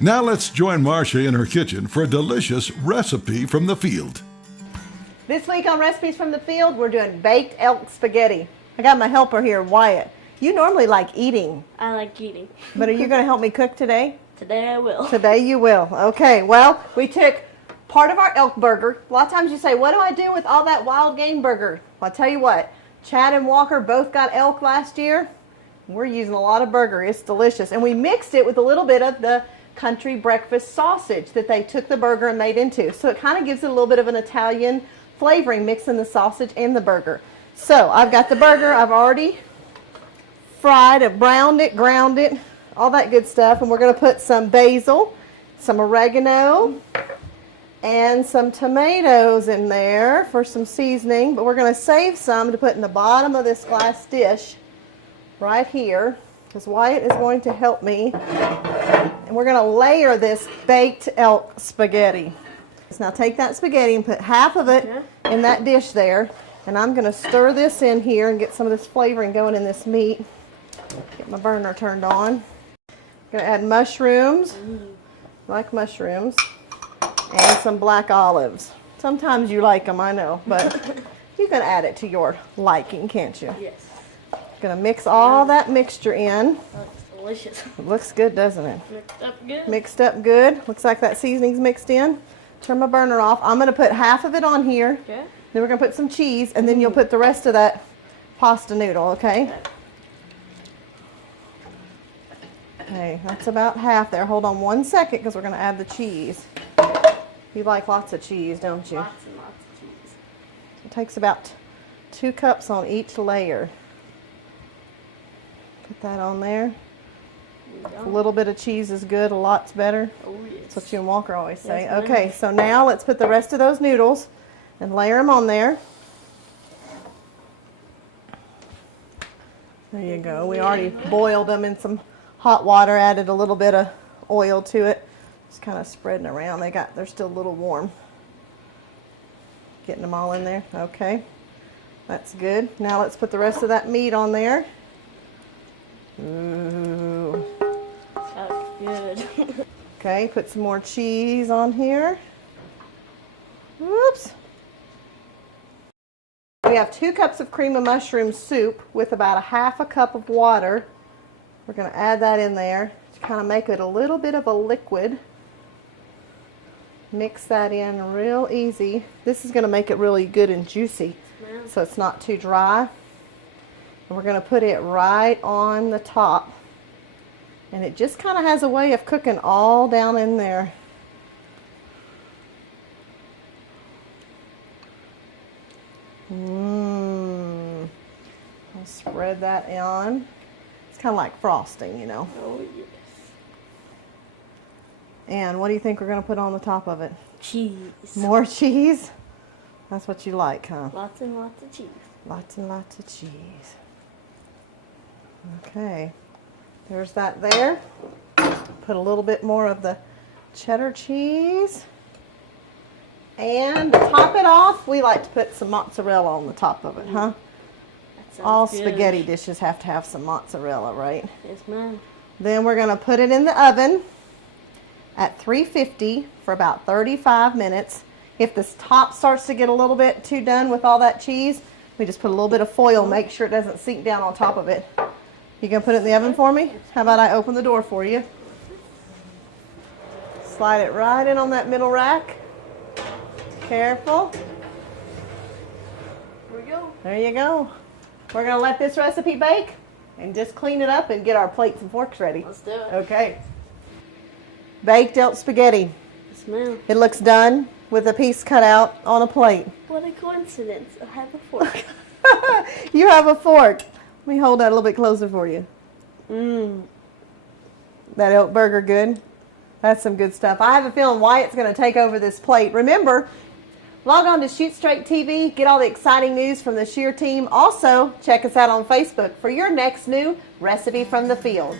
Now let's join Marcia in her kitchen for a delicious recipe from the field. This week on Recipes from the Field, we're doing baked elk spaghetti. I got my helper here, Wyatt. You normally like eating. I like eating. But are you going to help me cook today? Today I will. Today you will. Okay, well, we took part of our elk burger. A lot of times you say, what do I do with all that wild game burger? Well, I'll tell you what, Chad and Walker both got elk last year. We're using a lot of burger. It's delicious. And we mixed it with a little bit of the country breakfast sausage that they took the burger and made into. So it kind of gives it a little bit of an Italian flavoring, mixing the sausage and the burger. So I've got the burger. I've already fried it, browned it, ground it, all that good stuff. And we're going to put some basil, some oregano, and some tomatoes in there for some seasoning. But we're going to save some to put in the bottom of this glass dish right here, because Wyatt is going to help me. And we're going to layer this baked elk spaghetti. So now take that spaghetti and put half of it in that dish there. And I'm going to stir this in here and get some of this flavoring going in this meat. Get my burner turned on. I'm going to add mushrooms. I like mushrooms. And some black olives. Sometimes you like them, I know. But you can add it to your liking, can't you? Yes. Going to mix all that mixture in. Looks delicious. It looks good, doesn't it? Mixed up good. Mixed up good. Looks like that seasoning's mixed in. Turn my burner off. I'm going to put half of it on here. Okay. Then we're going to put some cheese, and then you'll put the rest of that pasta noodle, okay? Okay, that's about half there. Hold on 1 second because we're going to add the cheese. You like lots of cheese, don't you? Lots and lots of cheese. It takes about 2 cups on each layer. Put that on there. A little bit of cheese is good, a lot's better. Oh, yes. That's what you and Walker always say. Yes, ma'am. Okay, so now let's put the rest of those noodles and layer them on there. There you go. We already boiled them in some hot water, added a little bit of oil to it. Just kind of spreading around. They're still a little warm. Getting them all in there. Okay, that's good. Now let's put the rest of that meat on there. Ooh. That's good. Okay, put some more cheese on here. Whoops. We have 2 cups of cream of mushroom soup with about a half a cup of water. We're going to add that in there to kind of make it a little bit of a liquid. Mix that in real easy. This is going to make it really good and juicy, so it's not too dry. And we're going to put it right on the top. And it just kind of has a way of cooking all down in there. I'll spread that on. It's kind of like frosting, you know. Oh, yes. And what do you think we're going to put on the top of it? Cheese. More cheese? That's what you like, huh? Lots and lots of cheese. Lots and lots of cheese. Okay. There's that there. Put a little bit more of the cheddar cheese. And to top it off, we like to put some mozzarella on the top of it, huh? That sounds All good. spaghetti dishes have to have some mozzarella, right? Yes, ma'am. Then we're going to put it in the oven at 350 for about 35 minutes. If this top starts to get a little bit too done with all that cheese, we just put a little bit of foil, make sure it doesn't sink down on top of it. You gonna put it in the oven for me? How about I open the door for you? Slide it right in on that middle rack. Careful. Here we go. There you go. We're gonna let this recipe bake and just clean it up and get our plates and forks ready. Let's do it. Okay. Baked elk spaghetti. Yes, ma'am. It looks done with a piece cut out on a plate. What a coincidence. I have a fork. You have a fork. Let me hold that a little bit closer for you. That elk burger good? That's some good stuff. I have a feeling Wyatt's going to take over this plate. Remember, log on to Shoot Straight TV. Get all the exciting news from the Shear team. Also, check us out on Facebook for your next new Recipe from the Field.